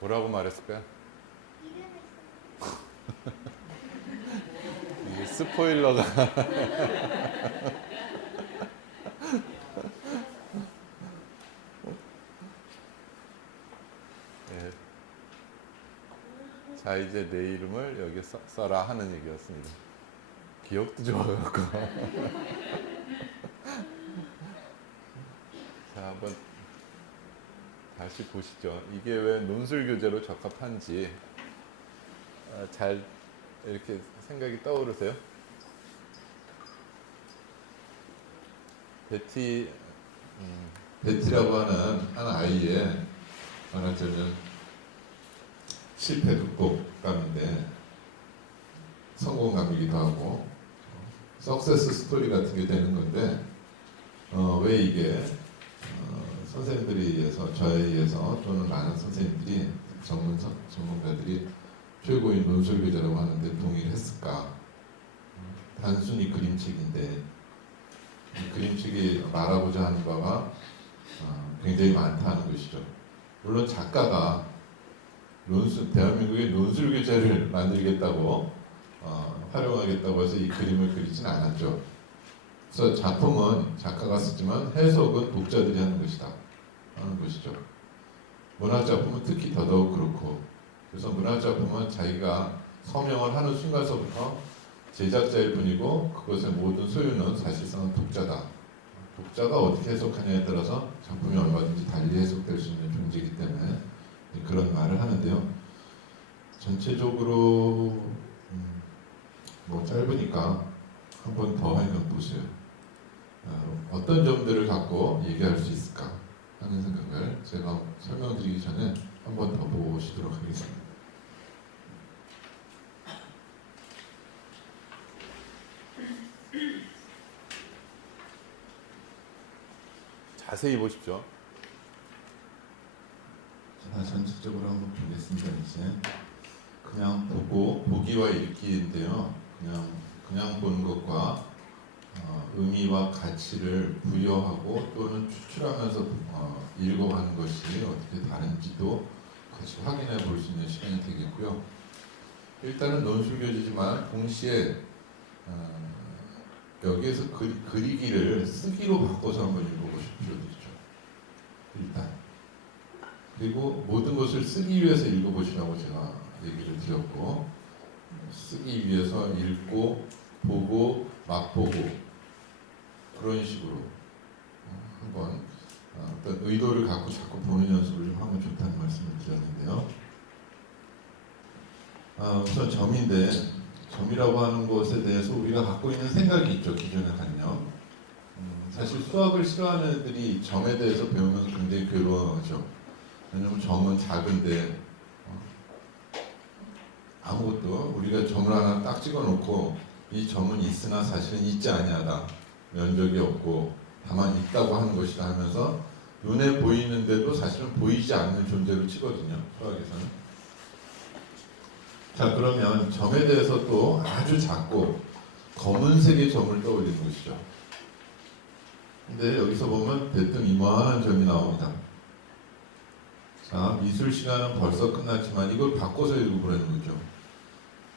뭐라고 말했을까요? 이게 스포일러가 네. 자 이제 내 이름을 여기 써라 하는 얘기였습니다. 기억도 좋아갖고 자 한번 다시 보시죠. 이게 왜 논술교재로 적합한지 잘 이렇게 생각이 떠오르세요? 베티, 베티라고 하는 한 아이의 말하자면 실패 극복감인데 성공감이기도 하고 석세스 스토리 같은 게 되는 건데 왜 이게 선생님들에 의해서 저에 의해서 또는 많은 선생님들이 전문가들이 최고의 논술교재라고 하는데 동의를 했을까? 단순히 그림책인데 이 그림책이 말하고자 하는 바가 굉장히 많다는 것이죠. 물론 작가가 대한민국의 논술교재를 만들겠다고 활용하겠다고 해서 이 그림을 그리진 않았죠. 그래서 작품은 작가가 쓰지만 해석은 독자들이 하는 것이죠. 문학작품은 특히 더더욱 그렇고, 그래서 문학작품은 자기가 서명을 하는 순간서부터 제작자일 뿐이고 그것의 모든 소유는 사실상은 독자다. 독자가 어떻게 해석하냐에 따라서 작품이 얼마든지 달리 해석될 수 있는 존재이기 때문에 그런 말을 하는데요. 전체적으로 뭐 짧으니까 한 번 더 한번 보세요. 어떤 점들을 갖고 얘기할 수 있을까 하는 생각을 제가 설명드리기 전에 한 번 더 보시도록 하겠습니다. 자세히 보십시오. 자, 전체적으로 한번 보겠습니다. 이제 그냥 보기와 읽기인데요. 그냥 보는 것과 의미와 가치를 부여하고 또는 추출하면서 읽어가는 것이 어떻게 다른지도 같이 확인해 볼 수 있는 시간이 되겠고요. 일단은 논술교재지만 동시에 여기에서 그리기를 쓰기로 바꿔서 한번 읽어보실 필요도 있죠. 일단 그리고 모든 것을 쓰기 위해서 읽어보시라고 제가 얘기를 드렸고, 쓰기 위해서 읽고 보고 맛보고 그런 식으로 한번 어떤 의도를 갖고 자꾸 보는 연습을 좀 하면 좋다는 말씀을 드렸는데요. 우선 점이라고 하는 것에 대해서 우리가 갖고 있는 생각이 있죠. 기존의 관념. 사실 수학을 싫어하는 애들이 점에 대해서 배우면서 굉장히 괴로워하죠. 왜냐하면 점은 작은데 아무것도 우리가 점을 하나 딱 찍어놓고 이 점은 있으나 사실은 있지 아니하다. 면적이 없고 다만 있다고 하는 것이다 하면서 눈에 보이는데도 사실은 보이지 않는 존재로 치거든요. 수학에서는. 자, 그러면 점에 대해서 또 아주 작고 검은색의 점을 떠올리는 것이죠. 근데 여기서 보면 대뜸 이만한 점이 나옵니다. 자, 미술 시간은 벌써 끝났지만 이걸 바꿔서 읽어보라는 거죠.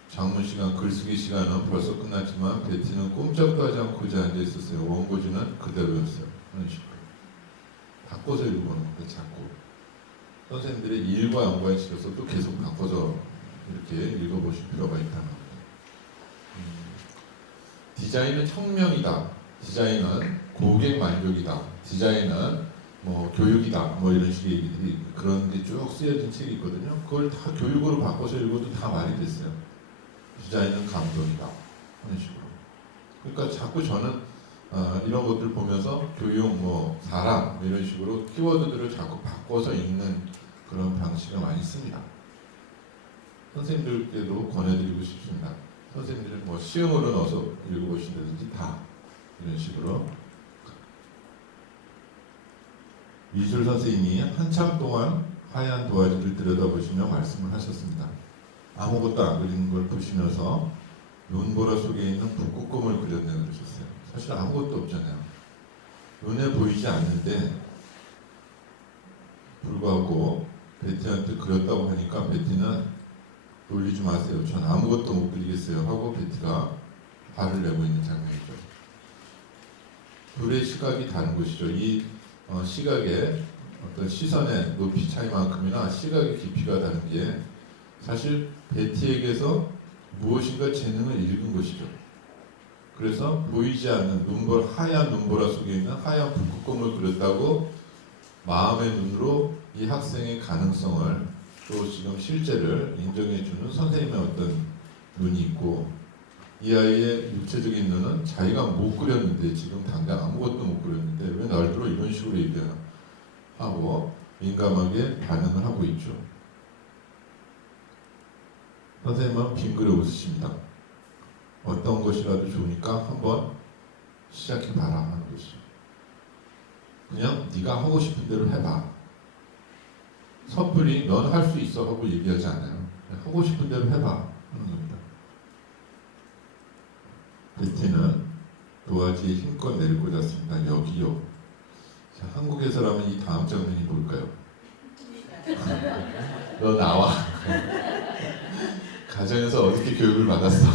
작문 시간, 글쓰기 시간은 벌써 끝났지만 베티는 꼼짝도 하지 않고 의자에 앉아 있었어요. 원고지는 그대로였어요. 그런 식으로 바꿔서 읽어보는 겁니다. 자꾸 선생님들의 일과 연관에 실어서 또 계속 바꿔서 이렇게 읽어보실 필요가 있다는 겁니다. 디자인은 혁명이다. 디자인은 고객 만족이다. 디자인은 뭐 교육이다. 뭐 이런 식의 얘기들이 그런 게 쭉 쓰여진 책이 있거든요. 그걸 다 교육으로 바꿔서 읽어도 다 말이 됐어요. 디자인은 감동이다. 그런 식으로. 그러니까 자꾸 저는 이런 것들 보면서 교육, 뭐 사람 이런 식으로 키워드들을 자꾸 바꿔서 읽는 그런 방식을 많이 씁니다. 선생님들께도 권해드리고 싶습니다. 선생님들 뭐 시험으로 넣어서 읽어보신다든지 다 이런 식으로. 미술 선생님이 한참 동안 하얀 도화지를 들여다보시며 말씀을 하셨습니다. 아무것도 안 그리는 걸 보시면서 눈보라 속에 있는 북극곰을 그렸네 그러셨어요. 사실 아무것도 없잖아요. 눈에 보이지 않는데 불구하고 베티한테 그렸다고 하니까 베티는 놀리지 마세요. 전 아무것도 못 그리겠어요. 하고 베티가 화를 내고 있는 장면이죠. 둘의 시각이 다른 것이죠. 이 시각의 어떤 시선의 높이 차이만큼이나 시각의 깊이가 다른 게 사실 베티에게서 무엇인가 재능을 읽은 것이죠. 그래서 보이지 않는 눈볼, 하얀 눈보라 속에 있는 하얀 북극곰을 그렸다고 마음의 눈으로 이 학생의 가능성을 또 지금 실제를 인정해주는 선생님의 어떤 눈이 있고, 이 아이의 육체적인 눈은 자기가 못 그렸는데, 지금 당장 아무것도 못 그렸는데 왜 날들어 이런 식으로 얘기하고 민감하게 반응을 하고 있죠. 선생님은 빙그레 웃으십니다. 어떤 것이라도 좋으니까 한번 시작해봐라 하는 것이죠. 그냥 네가 하고 싶은 대로 해봐. 섣불리 넌 할 수 있어 하고 얘기하지 않아요. 그냥 하고 싶은 대로 해봐 하는 겁니다. 베티는 도화지에 힘껏 내리꽂았습니다. 여기요. 자, 한국에서라면 이 다음 장면이 뭘까요? 너 나와. 가정에서 어떻게 교육을 받았어?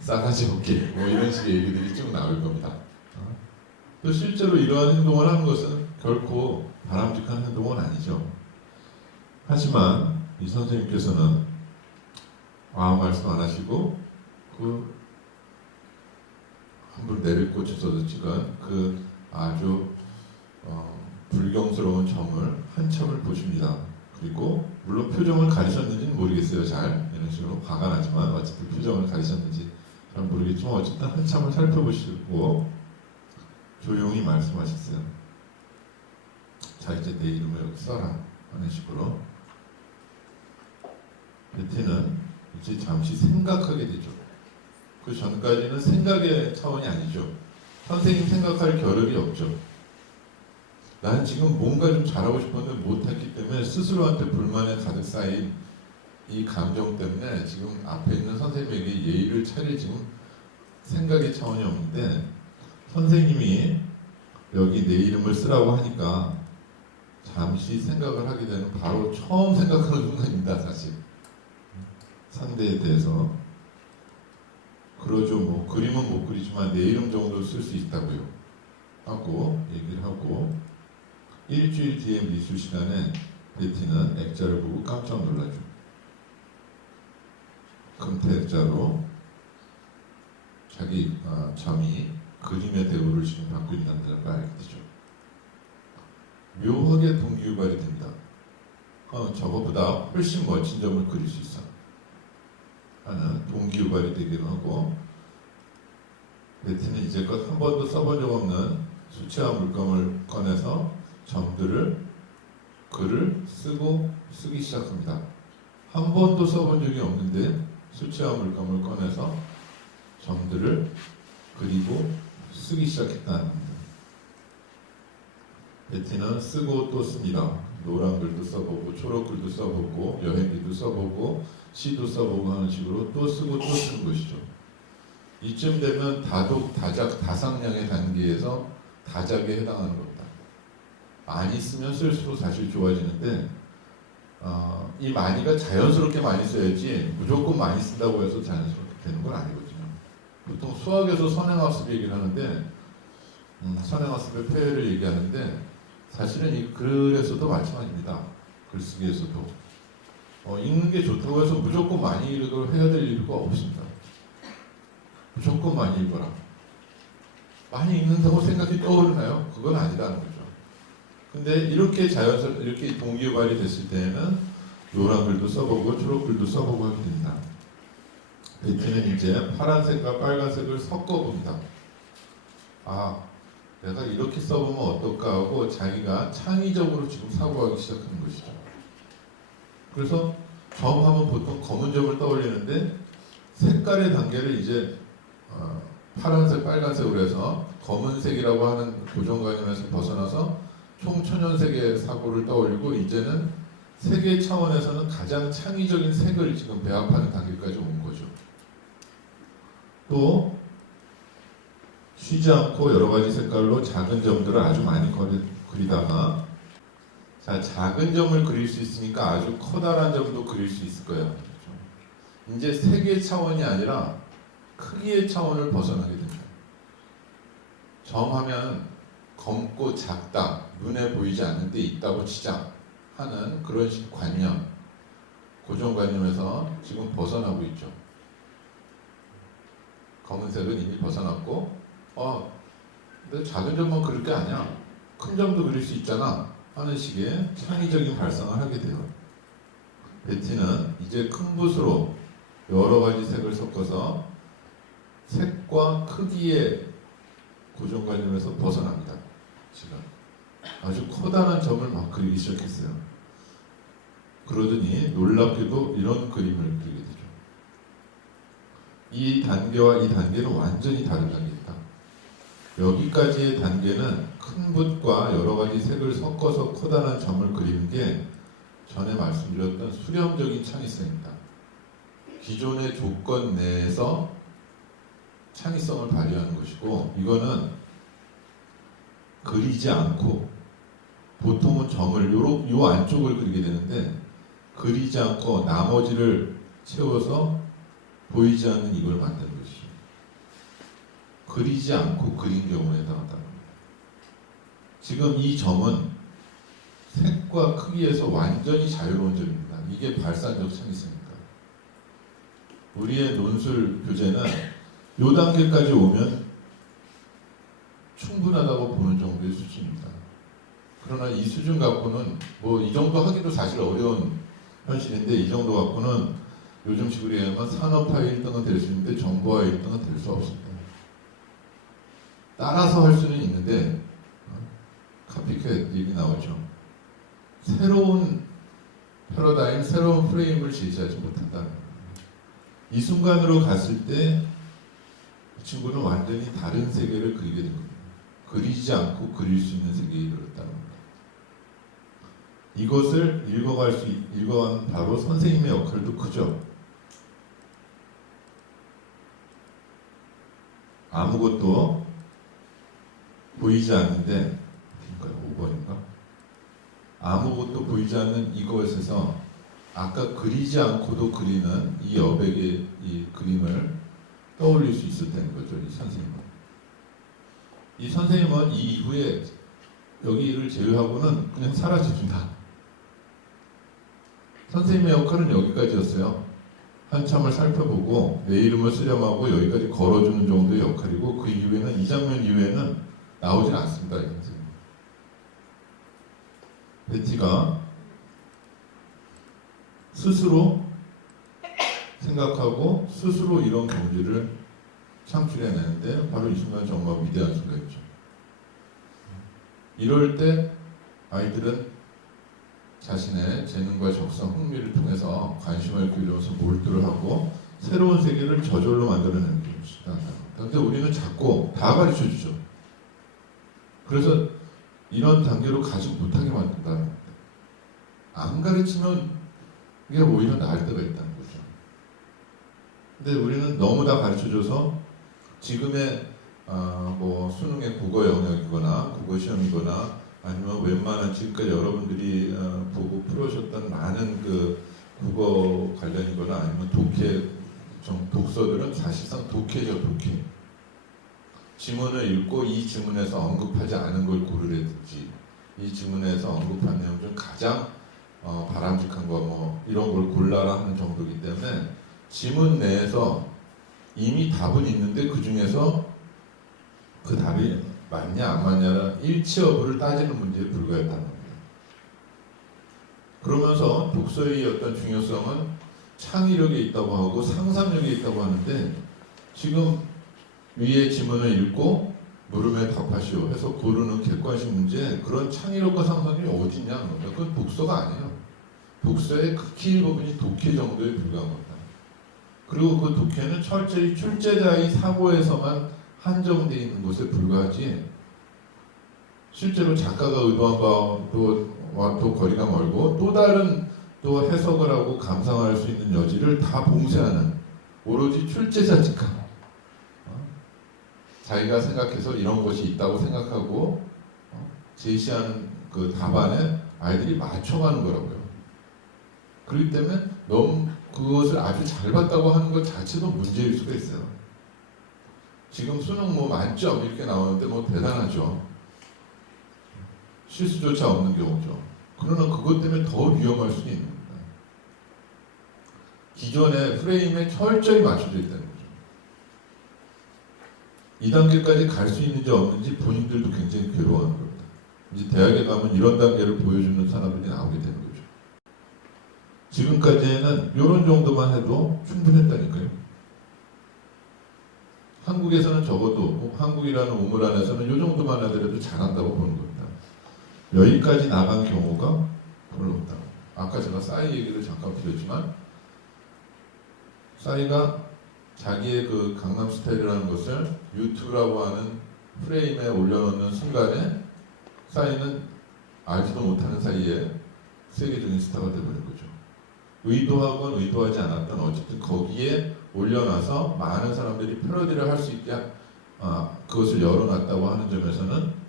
싸가지 없게 뭐 이런 식의 얘기들이 쭉 나올 겁니다. 또 실제로 이러한 행동을 하는 것은 결코 바람직한 행동은 아니죠. 하지만 이 선생님께서는 아무 말씀 안 하시고 그 함부로 내리꽂혀서 찍은 그 아주 불경스러운 점을 한참을 보십니다. 그리고 물론 표정을 가리셨는지는 모르겠어요. 잘 이런 식으로 화가 나지만 어쨌든 표정을 가리셨는지 잘 모르겠지만 어쨌든 한참을 살펴보시고 조용히 말씀하셨어요. 자, 이제 내 이름을 여기 써라 하는 식으로. 베티는 이제 잠시 생각하게 되죠. 그 전까지는 생각의 차원이 아니죠. 선생님 생각할 겨를이 없죠. 나는 지금 뭔가 좀 잘하고 싶었는데 못했기 때문에 스스로한테 불만에 가득 쌓인 이 감정 때문에 지금 앞에 있는 선생님에게 예의를 차릴 지금 생각의 차원이 없는데, 선생님이 여기 내 이름을 쓰라고 하니까 잠시 생각을 하게 되는, 바로 처음 생각하는 순간입니다. 사실 상대에 대해서. 그러죠. 뭐 그림은 못 그리지만 내 이름 정도 쓸 수 있다고요 하고 얘기를 하고, 일주일 뒤에 미술 시간에 베티는 액자를 보고 깜짝 놀라죠. 금태 액자로 자기 점이 그림의 대우를 지금 받고 있다는 걸 알게 되죠. 묘하게 동기유발이 됩니다. 저거보다 훨씬 멋진 점을 그릴 수 있어 하는 동기유발이 되기도 하고, 베티는 이제껏 한 번도 써본 적 없는 수채화 물감을 꺼내서 점들을 글을 쓰기 시작합니다. 한 번도 써본 적이 없는데 수채화 물감을 꺼내서 점들을 그리고 쓰기 시작했다는 겁니다. 베티는 쓰고 또 씁니다. 노란 글도 써보고 초록 글도 써보고 여행기도 써보고 시도 써보고 하는 식으로 또 쓰고 또 쓰는 것이죠. 이쯤 되면 다독, 다작, 다상량의 단계에서 다작에 해당하는 겁니다. 많이 쓰면 쓸수록 사실 좋아지는데 이 많이가 자연스럽게 많이 써야지 무조건 많이 쓴다고 해서 자연스럽게 되는 건 아니거든요. 보통 수학에서 선행학습 얘기를 하는데 선행학습의 폐해를 얘기하는데, 사실은 이 글에서도 마찬가지입니다. 글쓰기에서도 읽는 게 좋다고 해서 무조건 많이 읽어야 될 이유가 없습니다. 무조건 많이 읽어라. 많이 읽는다고 생각이 떠오르나요? 그건 아니라는 거죠. 근데 이렇게 자연스럽게 이렇게 동기유발이 됐을 때에는 노란 글도 써보고 초록 글도 써보고 하게 됩니다. 베티는 이제 파란색과 빨간색을 섞어봅니다. 내가 이렇게 써보면 어떨까 하고 자기가 창의적으로 지금 사고하기 시작하는 것이죠. 그래서 점하면 보통 검은 점을 떠올리는데 색깔의 단계를 이제 파란색, 빨간색으로 해서 검은색이라고 하는 고정관념에서 벗어나서 총천연색의 사고를 떠올리고, 이제는 세계 차원에서는 가장 창의적인 색을 지금 배합하는 단계까지 온 거죠. 또 쉬지 않고 여러 가지 색깔로 작은 점들을 아주 많이 그리다가 자, 작은 점을 그릴 수 있으니까 아주 커다란 점도 그릴 수 있을 거예요. 그렇죠? 이제 색의 차원이 아니라 크기의 차원을 벗어나게 됩니다. 점하면 검고 작다, 눈에 보이지 않는 데 있다고 치자 하는 그런 관념, 고정관념에서 지금 벗어나고 있죠. 검은색은 이미 벗어났고, 근데 작은 점만 그릴 게 아니야. 큰 점도 그릴 수 있잖아 하는 식의 창의적인 발상을 하게 돼요. 베티는 이제 큰 붓으로 여러 가지 색을 섞어서 색과 크기의 고정관념에서 벗어납니다. 지금 아주 커다란 점을 막 그리기 시작했어요. 그러더니 놀랍게도 이런 그림을 그리게 되죠. 이 단계와 이 단계는 완전히 다른 단계입니다. 여기까지의 단계는 큰 붓과 여러 가지 색을 섞어서 커다란 점을 그리는 게 전에 말씀드렸던 수렴적인 창의성입니다. 기존의 조건 내에서 창의성을 발휘하는 것이고, 이거는 그리지 않고 보통은 점을 요 안쪽을 그리게 되는데 그리지 않고 나머지를 채워서 보이지 않는 이걸 만드는 것이죠. 그리지 않고 그린 경우에 해당한다는 겁니다. 지금 이 점은 색과 크기에서 완전히 자유로운 점입니다. 이게 발산적 창의성입니다. 우리의 논술 교재는 요 단계까지 오면 충분하다고 보는 정도의 수준입니다. 그러나 이 수준 갖고는 뭐 이 정도 하기도 사실 어려운 현실인데, 이 정도 갖고는 요즘식으로 얘기하면 산업화의 1등은 될 수 있는데 정보화의 1등은 될 수 없습니다. 따라서 할 수는 있는데 카피캣 얘기 나오죠. 새로운 패러다임, 새로운 프레임을 제시하지 못한다는 거예요. 이 순간으로 갔을 때 그 친구는 완전히 다른 세계를 그리게 된 겁니다. 그리지 않고 그릴 수 있는 세계에 이르렀다는 겁니다. 이것을 읽어가는 바로 선생님의 역할도 크죠. 아무것도 보이지 않는데, 그러니까 5번인가? 아무것도 보이지 않는 이것에서 아까 그리지 않고도 그리는 이 여백의 이 그림을 떠올릴 수 있었다는 거죠, 이 선생님은. 이 선생님은 이 이후에 여기를 제외하고는 그냥 사라집니다. 선생님의 역할은 여기까지였어요. 한참을 살펴보고 내 이름을 수렴하고 여기까지 걸어주는 정도의 역할이고, 그 이후에는, 이 장면 이후에는 나오진 않습니다, 이 선생님. 베티가 스스로 생각하고 스스로 이런 경지를 창출해내는데 바로 이 순간 정말 위대한 순간이죠. 이럴 때 아이들은 자신의 재능과 적성, 흥미를 통해서 관심을 기울여서 몰두를 하고 새로운 세계를 저절로 만들어내는 것이다. 그런데 우리는 자꾸 다 가르쳐주죠. 그래서 이런 단계로 가지 못하게 만든다는 겁니다. 안 가르치면 이게 오히려 나을 때가 있다는 거죠. 근데 우리는 너무 다 가르쳐줘서 지금의 뭐 수능의 국어 영역이거나 국어 시험이거나 아니면 웬만한 지금까지 여러분들이 보고 풀으셨던 많은 그 국어 관련이거나 아니면 독서들은 사실상 독해죠, 독해. 지문을 읽고 이 지문에서 언급하지 않은 걸 고르라든지, 이 지문에서 언급한 내용 중 가장 바람직한 거 뭐 이런 걸 골라라 하는 정도이기 때문에 지문 내에서 이미 답은 있는데 그 중에서 그 답이 맞냐 안 맞냐는 일치 여부를 따지는 문제에 불과했다는 겁니다. 그러면서 독서의 어떤 중요성은 창의력에 있다고 하고 상상력에 있다고 하는데, 지금 위의 지문을 읽고 물음에 답하시오 해서 고르는 객관식 문제, 그런 창의력과 상상력이 어디냐? 그건 독서가 아니에요. 독서의 극히 일부분이 독해 정도에 불과한 겁니다. 그리고 그 독해는 철저히 출제자의 사고에서만 한정되어 있는 것에 불과하지, 실제로 작가가 의도한 바와 또 거리가 멀고 또 다른 또 해석을 하고 감상할 수 있는 여지를 다 봉쇄하는, 오로지 출제자 직감, 자기가 생각해서 이런 것이 있다고 생각하고 제시하는 그 답안에 아이들이 맞춰가는 거라고요. 그렇기 때문에 너무 그것을 아주 잘 봤다고 하는 것 자체도 문제일 수가 있어요. 지금 수능 뭐 만점 이렇게 나오는데 뭐 대단하죠. 실수조차 없는 경우죠. 그러나 그것 때문에 더 위험할 수도 있는 겁니다. 기존의 프레임에 철저히 맞춰져 있다는 거죠. 2단계까지 갈 수 있는지 없는지 본인들도 굉장히 괴로워하는 겁니다. 이제 대학에 가면 이런 단계를 보여주는 사람들이 나오게 되는 거죠. 지금까지는 이런 정도만 해도 충분했다니까요. 한국에서는 적어도 한국이라는 우물 안에서는 이 정도만 하더라도 잘한다고 보는 겁니다. 여기까지 나간 경우가 별로 없다. 아까 제가 싸이 얘기를 잠깐 드렸지만 싸이가 자기의 그 강남스타일이라는 것을 유튜브라고 하는 프레임에 올려놓는 순간에 싸이는 알지도 못하는 사이에 세계적인 스타가 되어버린 거죠. 의도하건 의도하지 않았던 어쨌든 거기에 올려놔서 많은 사람들이 패러디를 할 수 있게 그것을 열어놨다고 하는 점에서는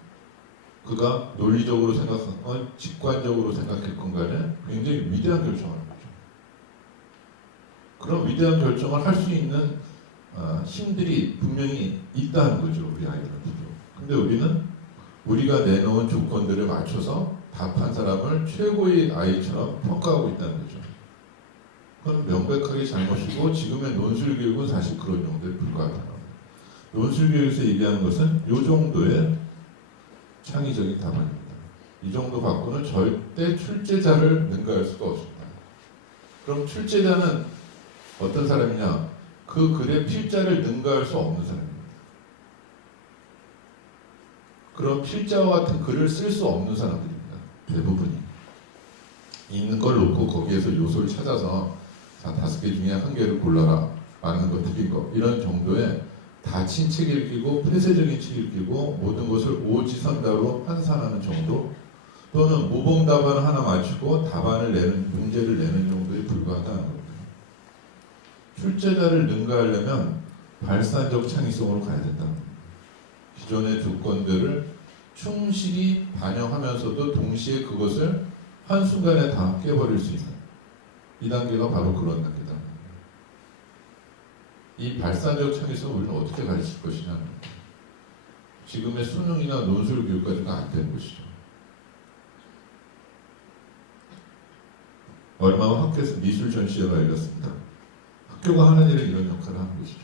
그가 논리적으로 생각했건 직관적으로 생각했건 간에 굉장히 위대한 결정을 한 거죠. 그런 위대한 결정을 할 수 있는 힘들이 분명히 있다는 거죠. 우리 아이들한테도. 근데 우리는 우리가 내놓은 조건들을 맞춰서 답한 사람을 최고의 아이처럼 평가하고 있다는 거죠. 그건 명백하게 잘못이고 지금의 논술교육은 사실 그런 정도에 불과하다. 논술교육에서 얘기하는 것은 이 정도의 창의적인 답안입니다. 이 정도 갖고는 절대 출제자를 능가할 수가 없습니다. 그럼 출제자는 어떤 사람이냐? 그 글의 필자를 능가할 수 없는 사람입니다. 그런 필자와 같은 글을 쓸 수 없는 사람들입니다. 대부분이. 있는 걸 놓고 거기에서 요소를 찾아서 자, 5개 중에 1개를 골라라. 맞는 거, 틀린 거. 이런 정도의 다친 책을 끼고 폐쇄적인 책을 끼고 모든 것을 오지선다로 환산하는 정도 또는 모범 답안을 하나 맞추고 답안을 내는 문제를 내는 정도에 불과하다는 겁니다. 출제자를 능가하려면 발산적 창의성으로 가야 된다는 겁니다. 기존의 조건들을 충실히 반영하면서도 동시에 그것을 한순간에 다 깨버릴 수 있는 이 단계가 바로 그런 단계다. 이 발산적 창의성을 우리는 어떻게 가르칠 것이냐. 지금의 수능이나 논술 교육까지가 안 되는 것이죠. 얼마 후 학교에서 미술 전시회가 열렸습니다. 학교가 하는 일은 이런 역할을 하는 것이죠.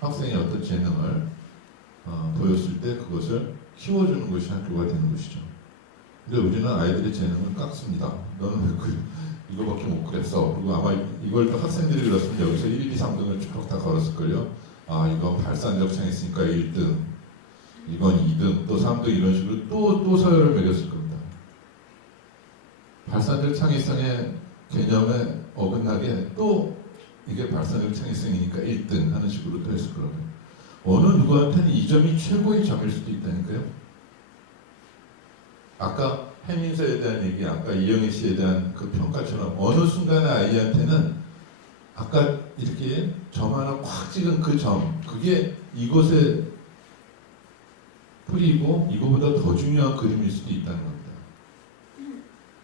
학생이 어떤 재능을 보였을 때 그것을 키워주는 것이 학교가 되는 것이죠. 근데 우리는 아이들의 재능을 깎습니다. 너는 왜 이거밖에 못 그랬어. 그리고 아마 이걸 또 학생들이 그렸으면 여기서 1, 2, 3등을 쭉 다 걸었을걸요. 아, 이건 발산적 창의성이니까 1등, 이건 2등, 또 3등 이런 식으로 또 서열을 매겼을 겁니다. 발산적 창의성의 개념에 어긋나게 또 이게 발산적 창의성이니까 1등 하는 식으로 또 했을 거라고요. 어느 누구한테는 이 점이 최고의 점일 수도 있다니까요. 아까 해민서에 대한 얘기, 아까 이영애 씨에 대한 그 평가처럼 어느 순간에 아이한테는 아까 이렇게 점 하나 콱 찍은 그 점, 그게 이것에 뿌리고 이거보다 더 중요한 그림일 수도 있다는 겁니다.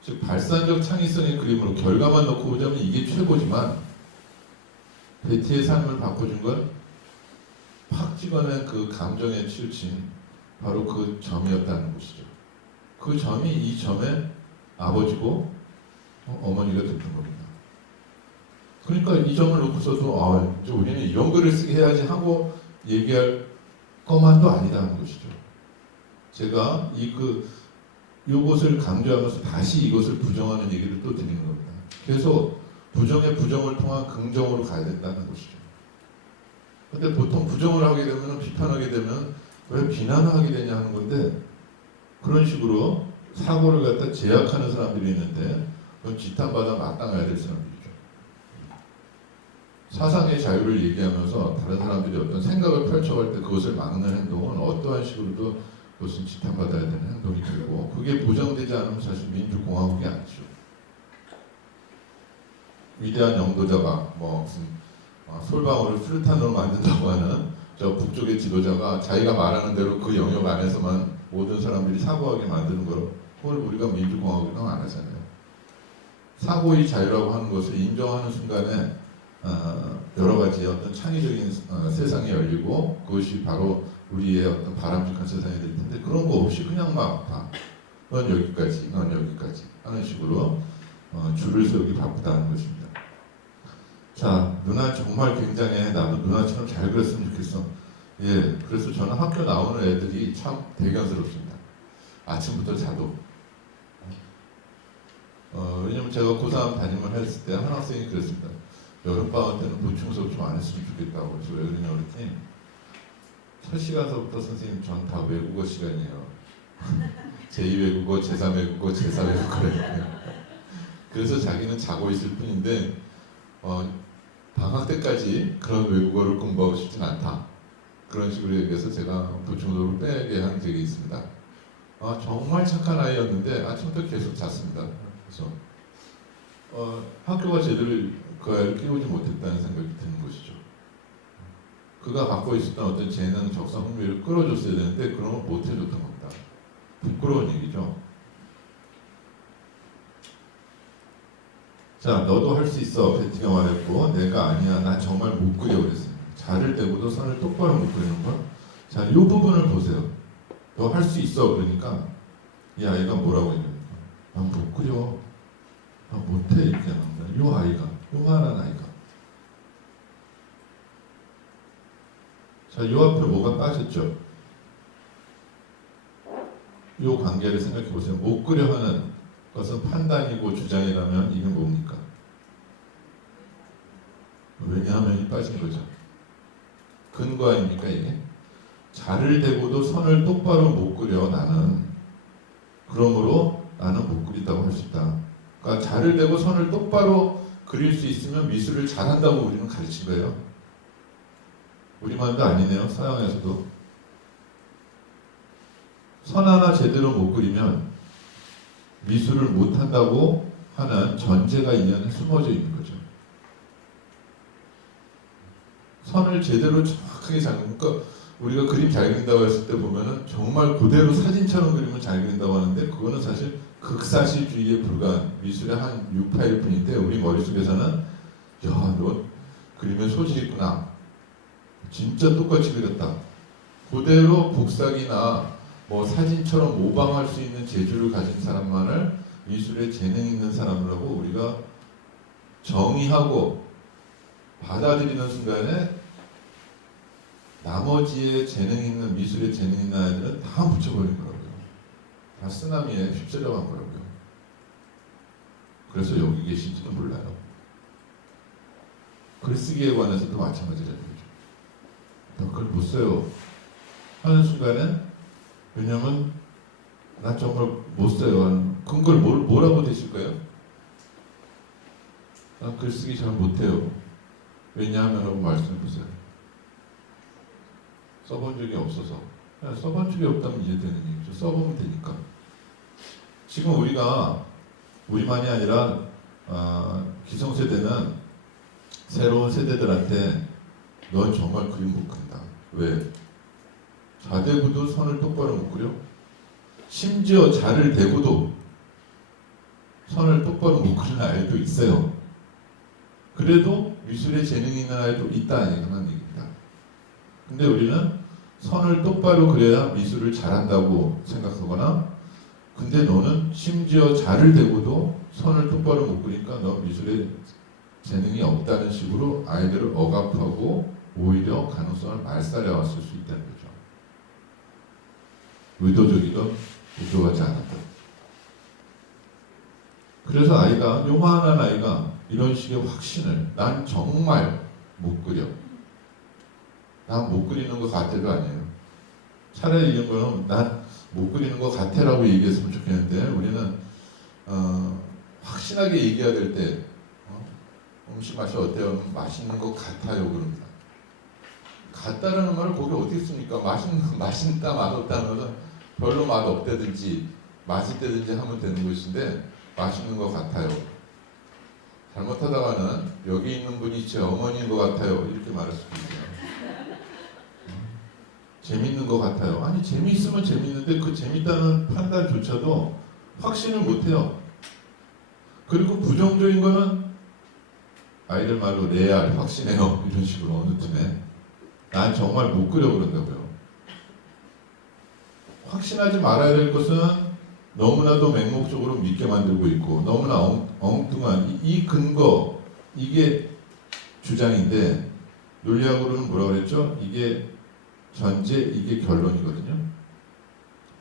즉 발산적 창의성의 그림으로 결과만 놓고 보자면 이게 최고지만 베티의 삶을 바꿔준 건 팍 찍어낸 그 감정에 치우친 바로 그 점이었다는 것이죠. 그 점이 이 점의 아버지고 어머니가 됐던 겁니다. 그러니까 이 점을 놓고서도 이제 우리는 이런 글을 쓰게 해야지 하고 얘기할 것만도 아니다는 것이죠. 제가 이것을 강조하면서 다시 이것을 부정하는 얘기를 또 드리는 겁니다. 계속 부정의 부정을 통한 긍정으로 가야 된다는 것이죠. 근데 보통 부정을 하게 되면 비판하게 되면 왜 비난을 하게 되냐 하는 건데 그런 식으로 사고를 갖다 제약하는 사람들이 있는데 그건 지탄받아 마땅해야 될 사람들이죠. 사상의 자유를 얘기하면서 다른 사람들이 어떤 생각을 펼쳐갈 때 그것을 막는 행동은 어떠한 식으로도 그것은 지탄받아야 되는 행동이 되고 그게 보장되지 않으면 사실 민주공화국이 아니죠. 위대한 영도자가 무슨 솔방울을 수류탄으로 만든다고 하는 저 북쪽의 지도자가 자기가 말하는 대로 그 영역 안에서만 모든 사람들이 사고하게 만드는 걸 그걸 우리가 민주공화국이라고 안 하잖아요. 사고의 자유라고 하는 것을 인정하는 순간에 여러 가지 어떤 창의적인 세상이 열리고 그것이 바로 우리의 어떤 바람직한 세상이 될 텐데 그런 거 없이 그냥 막 넌 여기까지, 넌 여기까지 하는 식으로 줄을 세우기 바쁘다는 것입니다. 자, 누나 정말 굉장해. 나도 누나처럼 잘 그렸으면 좋겠어. 예, 그래서 저는 학교 나오는 애들이 참 대견스럽습니다. 아침부터 자도. 왜냐면 제가 고3 담임을 했을 때 한 학생이 그랬습니다. 여름방학 때는 보충 수업 좀 안 했으면 좋겠다고. 그래서 왜 그러냐 그랬더니 첫 시간서부터 선생님 전 다 외국어 시간이에요. 제2외국어, 제3외국어, 제4외국어래요. 그래서 자기는 자고 있을 뿐인데 방학 때까지 그런 외국어를 공부하고 싶진 않다. 그런 식으로 얘기해서 제가 보충 수업을 빼게 한 적이 있습니다. 정말 착한 아이였는데 아침부터 계속 잤습니다. 그래서 학교가 제대로 그 아이를 끼우지 못했다는 생각이 드는 것이죠. 그가 갖고 있었던 어떤 재능, 적성, 흥미를 끌어줬어야 되는데 그런 걸 못 해줬던 겁니다. 부끄러운 얘기죠. 자, 너도 할 수 있어. 베티가 말했고 내가 아니야. 난 정말 못 그려 그랬어요. 자를 대고도 선을 똑바로 못 그리는 걸. 자, 이 부분을 보세요. 너 할 수 있어. 그러니까 이 아이가 뭐라고 했냐면 난 못 그려. 난 못해. 이렇게 합니다. 이 아이가, 요만한 아이가. 자, 요 앞에 뭐가 빠졌죠? 요 관계를 생각해 보세요. 못 그려 하는 것은 판단이고 주장이라면 이게 뭡니까? 왜냐하면 이 빠진 거죠. 근거 아닙니까 이게? 자를 대고도 선을 똑바로 못 그려 나는. 그러므로 나는 못 그린다고 할 수 있다. 그러니까 자를 대고 선을 똑바로 그릴 수 있으면 미술을 잘한다고 우리는 가르친 거예요. 우리만도 아니네요. 서양에서도. 선 하나 제대로 못 그리면 미술을 못한다고 하는 전제가 이 안에 숨어져 있는 거죠. 선을 제대로 정확하게 그러니까 우리가 그림 잘 그린다고 했을 때 보면은 정말 그대로 사진처럼 그리면 잘 그린다고 하는데 그거는 사실 극사실주의에 불과한 미술의 한 6파일 뿐인데 우리 머릿속에서는 야, 너 그림에 소질 있구나. 진짜 똑같이 그렸다. 그대로 복사기나 뭐 사진처럼 모방할 수 있는 재주를 가진 사람만을 미술에 재능 있는 사람이라고 우리가 정의하고 받아들이는 순간에 나머지의 재능 있는 미술에 재능 있는 아이들은 다 묻혀버린 거라고요. 다 쓰나미에 휩쓸려 간 거라고요. 그래서 여기 계신지도 몰라요. 글쓰기에 관해서도 마찬가지라는 거죠. 그걸 못 써요 하는 순간에 왜냐면 나 정말 못 써요 하는 근거를 뭐라고 대실까요? 난 글쓰기 잘 못해요. 왜냐하면 하고 말씀해보세요. 써본 적이 없어서. 써본 적이 없다면 이해되는 얘기죠. 써보면 되니까. 지금 우리만이 아니라 기성세대는 새로운 세대들한테 넌 정말 그림 못 그린다. 왜? 자대고도 선을 똑바로 못 그려? 심지어 자를 대고도 선을 똑바로 못 그리는 아이도 있어요. 그래도 미술에 재능이 있는 아이도 있다 이런 얘기입니다. 근데 우리는 선을 똑바로 그려야 미술을 잘한다고 생각하거나 근데 너는 심지어 자를 대고도 선을 똑바로 못 그리니까 너 미술에 재능이 없다는 식으로 아이들을 억압하고 오히려 가능성을 말살해 왔을 수 있다는 거죠. 의도적이든 의도하지 않았다. 그래서 아이가 요만한 아이가 이런 식의 확신을 난 정말 못 그려. 난 못 그리는 것 같아도 아니에요. 차라리 이런 거는 난 못 그리는 것 같아라고 얘기했으면 좋겠는데 우리는 확신하게 얘기해야 될 때 음식 맛이 어때요? 맛있는 것 같아요 그럽니다. 같다라는 말을 거기 어디 있습니까? 맛있다 맛없다 하면 별로 맛 없다든지 맛있다든지 하면 되는 것인데 맛있는 것 같아요. 잘못하다가는 여기 있는 분이 제 어머니인 것 같아요 이렇게 말할 수도 있어요. 재밌는 것 같아요. 아니 재미있으면 재미있는데 그 재밌다는 판단조차도 확신을 못해요. 그리고 부정적인 거는 아이들 말로 레알, 확신해요. 이런 식으로 어느 틈에 난 정말 못 그려 그런다고요. 확신하지 말아야 될 것은 너무나도 맹목적으로 믿게 만들고 있고 너무나 엉뚱한 이 근거, 이게 주장인데 논리학으로는 뭐라고 그랬죠? 이게 전제, 이게 결론이거든요.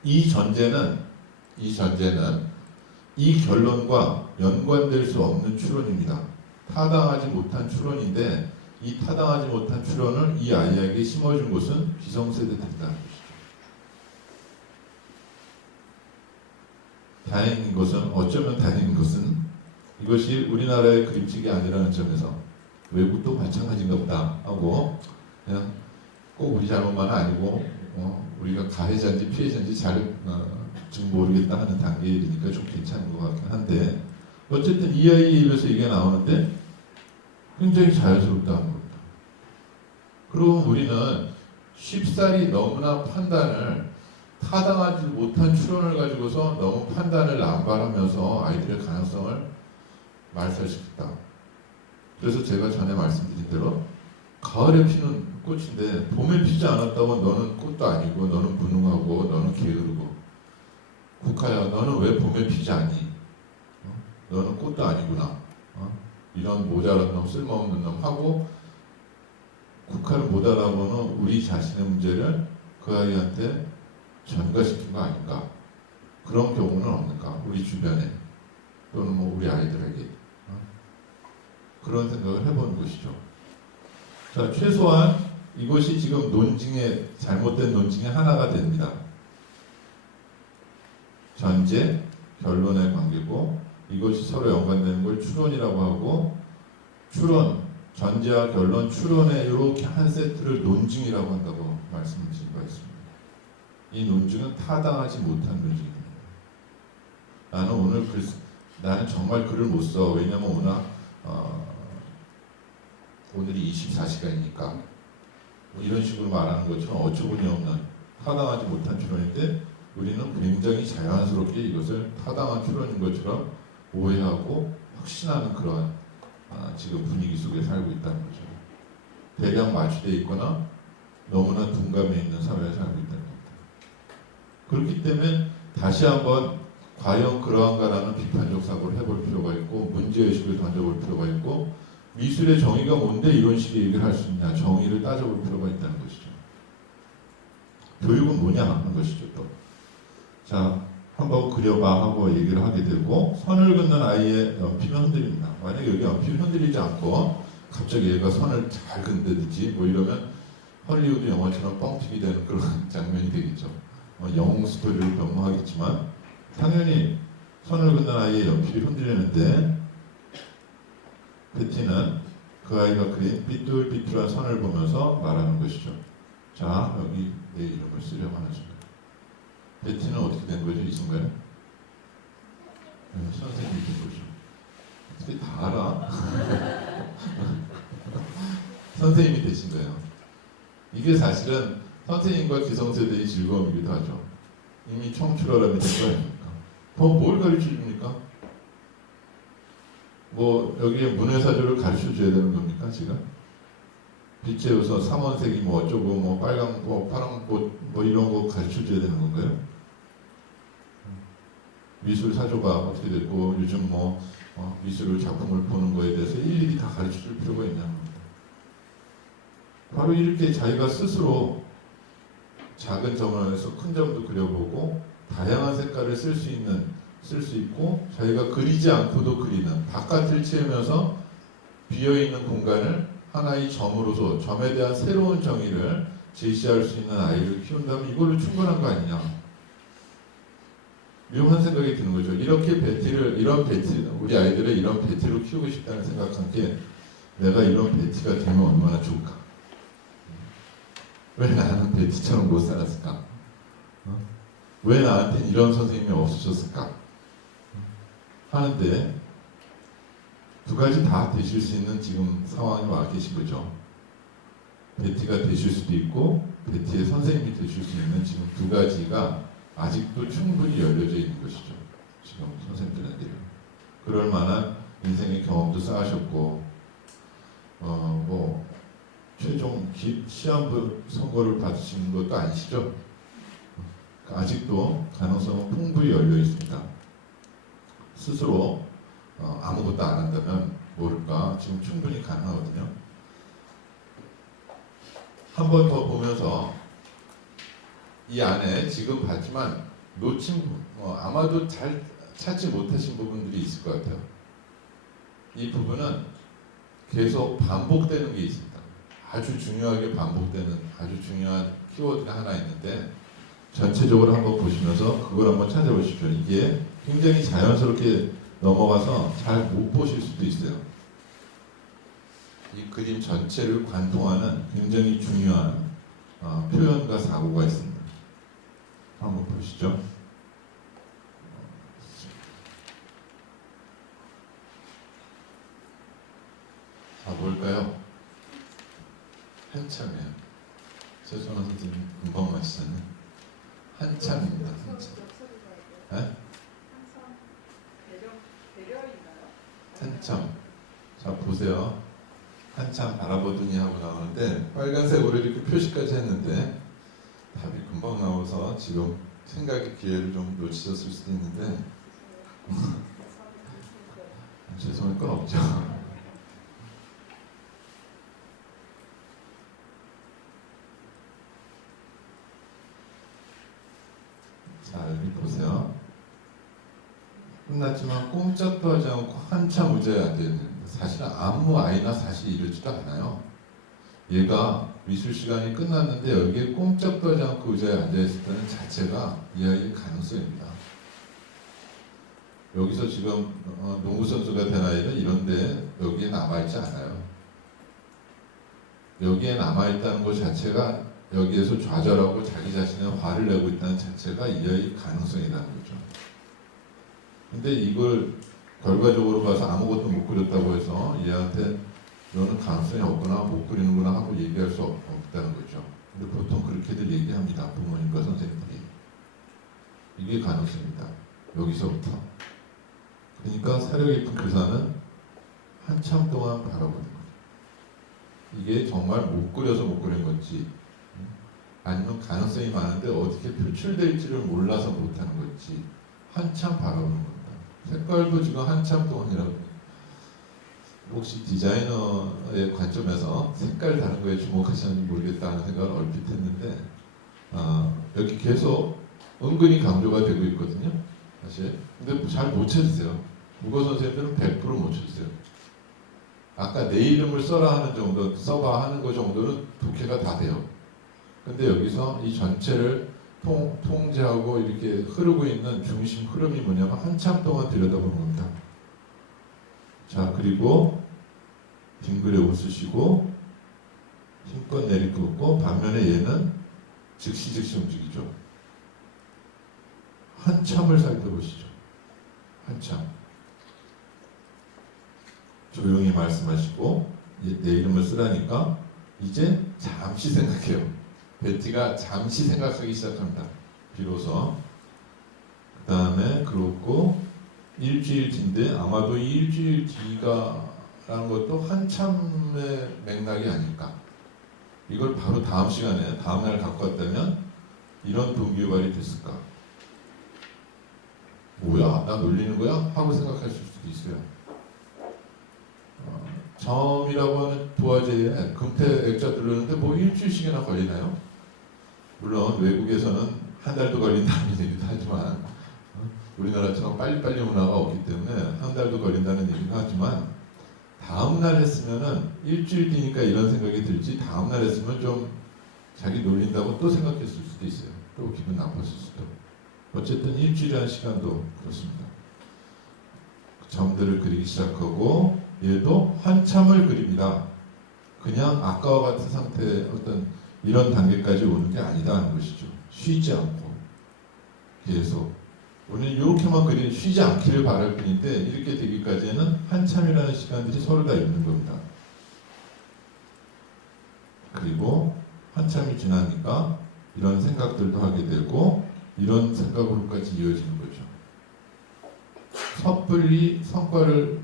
이 전제는 이 결론과 연관될 수 없는 추론입니다. 타당하지 못한 추론인데 이 타당하지 못한 추론을 이 아이에게 심어준 것은 기성세대 된다는 것이죠. 다행인 것은, 어쩌면 다행인 것은 이것이 우리나라의 그림책이 아니라는 점에서 외국도 마찬가지인가 보다 하고 그냥 꼭 우리 잘못만은 아니고 우리가 가해자인지 피해자인지 잘 지금 모르겠다 하는 단계에 이르니까 좀 괜찮은 것 같긴 한데 어쨌든 이 아이에 입에서 이게 나오는데 굉장히 자연스럽다는 겁니다. 그리고 우리는 쉽사리 너무나 판단을 타당하지 못한 추론을 가지고서 너무 판단을 남발하면서 아이들의 가능성을 말살시켰다. 그래서 제가 전에 말씀드린 대로 가을에 피는 꽃인데 봄에 피지 않았다고 너는 꽃도 아니고 너는 무능하고 너는 게으르고 국화야 너는 왜 봄에 피지 않니? 너는 꽃도 아니구나. 이런 모자란 놈, 쓸모없는 놈 하고 국화를 못 알아보는 우리 자신의 문제를 그 아이한테 전가시킨 거 아닌가? 그런 경우는 없는가? 우리 주변에 또는 뭐 우리 아이들에게 그런 생각을 해보는 것이죠. 자, 최소한 이것이 지금 논증의 잘못된 논증의 하나가 됩니다. 전제, 결론의 관계고 이것이 서로 연관되는 걸 추론이라고 하고 추론, 전제와 결론, 추론의 이렇게 한 세트를 논증이라고 한다고 말씀드린 바 있습니다. 이 논증은 타당하지 못한 논증입니다. 나는 정말 글을 못 써. 왜냐면 오늘이 24시간이니까 뭐 이런 식으로 말하는 것처럼 어처구니 없는 타당하지 못한 추론인데 우리는 굉장히 자연스럽게 이것을 타당한 추론인 것처럼 오해하고 확신하는 그런 지금 분위기 속에 살고 있다는 거죠. 대량 마취되어 있거나 너무나 둔감해 있는 사회에 살고 있다는 겁니다. 그렇기 때문에 다시 한번 과연 그러한가라는 비판적 사고를 해볼 필요가 있고 문제의식을 던져볼 필요가 있고 미술의 정의가 뭔데 이런 식의 얘기를 할 수 있냐, 정의를 따져볼 필요가 있다는 것이죠. 교육은 뭐냐 하는 것이죠. 또 자, 한번 그려봐 하고 얘기를 하게 되고 선을 긋는 아이의 연필은 흔들립니다. 만약에 여기 연필이 흔들리지 않고 갑자기 얘가 선을 잘 긋는다든지 뭐 이러면 헐리우드 영화처럼 뻥튀기 되는 그런 장면이 되겠죠. 영웅 스토리를 변모하겠지만 당연히 선을 긋는 아이의 연필이 흔들리는데 베티는 그 아이가 그린 삐뚤삐뚤한 선을 보면서 말하는 것이죠. 자, 여기 내 이름을 쓰려고 하는 순간 베티는 어떻게 된 거죠? 이 순간에? 선생님이 된 거죠. 어떻게 다 알아? 선생님이 되신 거예요. 이게 사실은 선생님과 기성세대의 즐거움이기도 하죠. 이미 청출어람이 된 거 아닙니까? 뭘 가르쳐 줍니까? 뭐 여기에 문해사조를 가르쳐 줘야 되는 겁니까 지금? 빛의 요소, 삼원색이 뭐 어쩌고 뭐 빨간 거, 파란 꽃 뭐 이런 거 가르쳐 줘야 되는 건가요? 미술 사조가 어떻게 됐고 요즘 뭐 미술을 작품을 보는 거에 대해서 일일이 다 가르쳐 줄 필요가 있냐는 겁니다. 바로 이렇게 자기가 스스로 작은 점을 안에서 큰 점도 그려보고 다양한 색깔을 쓸 수 있고 자기가 그리지 않고도 그리는 바깥을 채우면서 비어있는 공간을 하나의 점으로서 점에 대한 새로운 정의를 제시할 수 있는 아이를 키운다면 이걸로 충분한 거 아니냐. 묘한 생각이 드는 거죠. 이렇게 우리 아이들을 이런 베티로 키우고 싶다는 생각한 게 내가 이런 베티가 되면 얼마나 좋을까. 왜 나는 베티처럼 못 살았을까? 왜 나한테 이런 선생님이 없으셨을까? 하는데 두 가지 다 되실 수 있는 지금 상황에 와 계신 거죠. 베티가 되실 수도 있고 베티의 선생님이 되실 수 있는 지금 두 가지가 아직도 충분히 열려져 있는 것이죠. 지금. 그럴 만한 인생의 경험도 쌓으셨고 뭐 최종 시한부 선고를 받으시는 것도 아니시죠? 아직도 가능성은 풍부히 열려 있습니다. 스스로 아무것도 안 한다면 모를까 지금 충분히 가능하거든요. 한 번 더 보면서 이 안에 지금 봤지만 놓친 아마도 잘 찾지 못하신 부분들이 있을 것 같아요. 이 부분은 계속 반복되는 게 있습니다. 아주 중요하게 반복되는 아주 중요한 키워드가 하나 있는데 전체적으로 한번 보시면서 그걸 한번 찾아보십시오. 이게 굉장히 자연스럽게 넘어가서 잘 못 보실 수도 있어요. 이 그림 전체를 관통하는 굉장히 중요한 표현과 사고가 있습니다. 한번 보시죠. 자, 뭘까요? 한참이에요. 최선화 선생님 금방 맞히셨네. 한참입니다. 한참. 네? 한참. 자, 보세요. 한참 바라보더니 하고 나오는데 빨간색으로 이렇게 표시까지 했는데 답이 금방 나와서 지금 생각의 기회를 좀 놓치셨을 수도 있는데 죄송할 건 없죠. 자, 여기 보세요. 끝났지만 꼼짝도 하지 않고 한참 의자에 앉아있는, 사실은 아무 아이나 사실 이러지도 않아요. 얘가 미술 시간이 끝났는데 여기에 꼼짝도 하지 않고 의자에 앉아있었다는 자체가 이 아이의 가능성입니다. 여기서 지금 농구 선수가 된 아이는 이런데 여기에 남아있지 않아요. 여기에 남아있다는 것 자체가 여기에서 좌절하고 자기 자신의 화를 내고 있다는 자체가 이 아이의 가능성이라는 거죠. 근데 이걸 결과적으로 봐서 아무것도 못 그렸다고 해서 얘한테 너는 가능성이 없구나, 못 그리는구나 하고 얘기할 수 없다는 거죠. 근데 보통 그렇게들 얘기합니다. 부모님과 선생님들이. 이게 가능성입니다. 여기서부터. 그러니까 사려 깊은 교사는 한참 동안 바라보는 거죠. 이게 정말 못 그려서 못 그린 건지 아니면 가능성이 많은데 어떻게 표출될지를 몰라서 못하는 건지 한참 바라보는 겁니다. 색깔도 지금 한참 동안이라고. 혹시 디자이너의 관점에서 색깔 다른 거에 주목하시는지 모르겠다는 생각을 얼핏 했는데 여기 계속 은근히 강조가 되고 있거든요. 사실. 근데 잘 못 찾으세요. 국어 선생님들은 100%못 찾으세요. 아까 내 이름을 써라 하는 정도, 써봐 하는 거 정도는 독해가 다 돼요. 근데 여기서 이 전체를 통제하고 이렇게 흐르고 있는 중심 흐름이 뭐냐면 한참 동안 들여다보는 겁니다. 자, 그리고 빙그레 웃으시고 힘껏 내리꽂고 반면에 얘는 즉시 움직이죠. 한참을 살펴보시죠. 한참. 조용히 말씀하시고 내 이름을 쓰라니까 이제 잠시 생각해요. 베티가 잠시 생각하기 시작합니다. 비로소. 그 다음에 그렇고 일주일 뒤인데 아마도 이 일주일 뒤가 라는 것도 한참의 맥락이 아닐까. 이걸 바로 다음 시간에 다음 날 갖고 왔다면 이런 동기유발이 됐을까. 뭐야? 나 놀리는 거야? 하고 생각하실 수도 있어요. 점이라고 하는 도화지에 금태 액자 들르는데 뭐 일주일씩이나 걸리나요? 물론 외국에서는 한 달도 걸린다는 얘기도 하지만 우리나라처럼 빨리빨리 문화가 없기 때문에 한 달도 걸린다는 얘기도 하지만 다음날 했으면은 일주일 뒤니까 이런 생각이 들지 다음날 했으면 좀 자기 놀린다고 또 생각했을 수도 있어요. 또 기분 나빴을 수도. 어쨌든 일주일이라는 시간도 그렇습니다. 점들을 그리기 시작하고 얘도 한참을 그립니다. 그냥 아까와 같은 상태의 어떤 이런 단계까지 오는 게 아니다 하는 것이죠. 쉬지 않고 계속 우리는 이렇게만 그리는 쉬지 않기를 바랄 뿐인데 이렇게 되기까지는 한참이라는 시간들이 서로 다 있는 겁니다. 그리고 한참이 지나니까 이런 생각들도 하게 되고 이런 생각으로까지 이어지는 거죠. 섣불리 성과를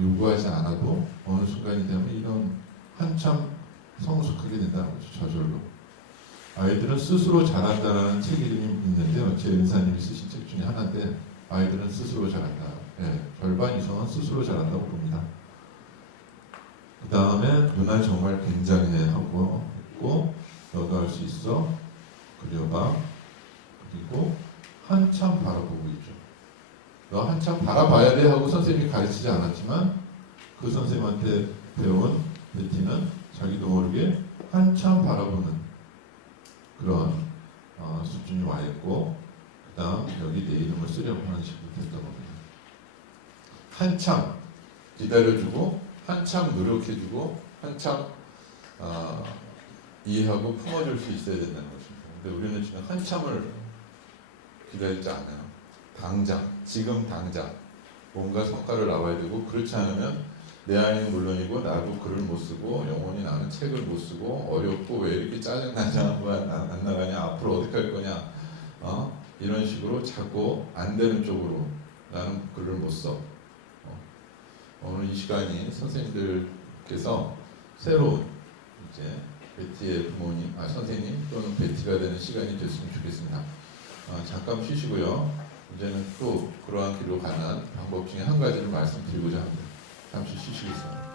요구하지 않아도 어느 순간이 되면 이런 한참 성숙하게 된다는 거죠. 저절로. 아이들은 스스로 자란다라는 책이 있는데요. 제 은사님이 쓰신 책 중에 하나인데 아이들은 스스로 자란다. 예, 절반 이상은 스스로 자란다고 봅니다. 그 다음에 누나 정말 굉장해 하고 있고 너도 할 수 있어 그려봐. 그리고 한참 바라보고 있죠. 너 한참 바라봐야 돼 하고 선생님이 가르치지 않았지만 그 선생님한테 배운 베티는 자기도 모르게 한참 바라보는 그런 수준이 와 있고 그 다음 여기 내 이름을 쓰려고 하는 식으로 됐던 겁니다. 한참 기다려주고 한참 노력해주고 한참 이해하고 품어줄 수 있어야 된다는 것입니다. 근데 우리는 지금 한참을 기다리지 않아요. 당장, 지금 당장 뭔가 성과를 나와야 되고 그렇지 않으면 내 아이는 물론이고 나도 글을 못 쓰고 영원히 나는 책을 못 쓰고 어렵고 왜 이렇게 짜증나냐 왜 안 나가냐 앞으로 어떻게 할 거냐 이런 식으로 자꾸 안 되는 쪽으로 나는 글을 못 써. 오늘 이 시간이 선생님들께서 새로운 이제 베티의 부모님, 선생님 또는 베티가 되는 시간이 됐으면 좋겠습니다. 잠깐 쉬시고요. 이제는 또 그러한 길로 가는 방법 중에 한 가지를 말씀드리고자 합니다. 잠시 쉬시겠습니다.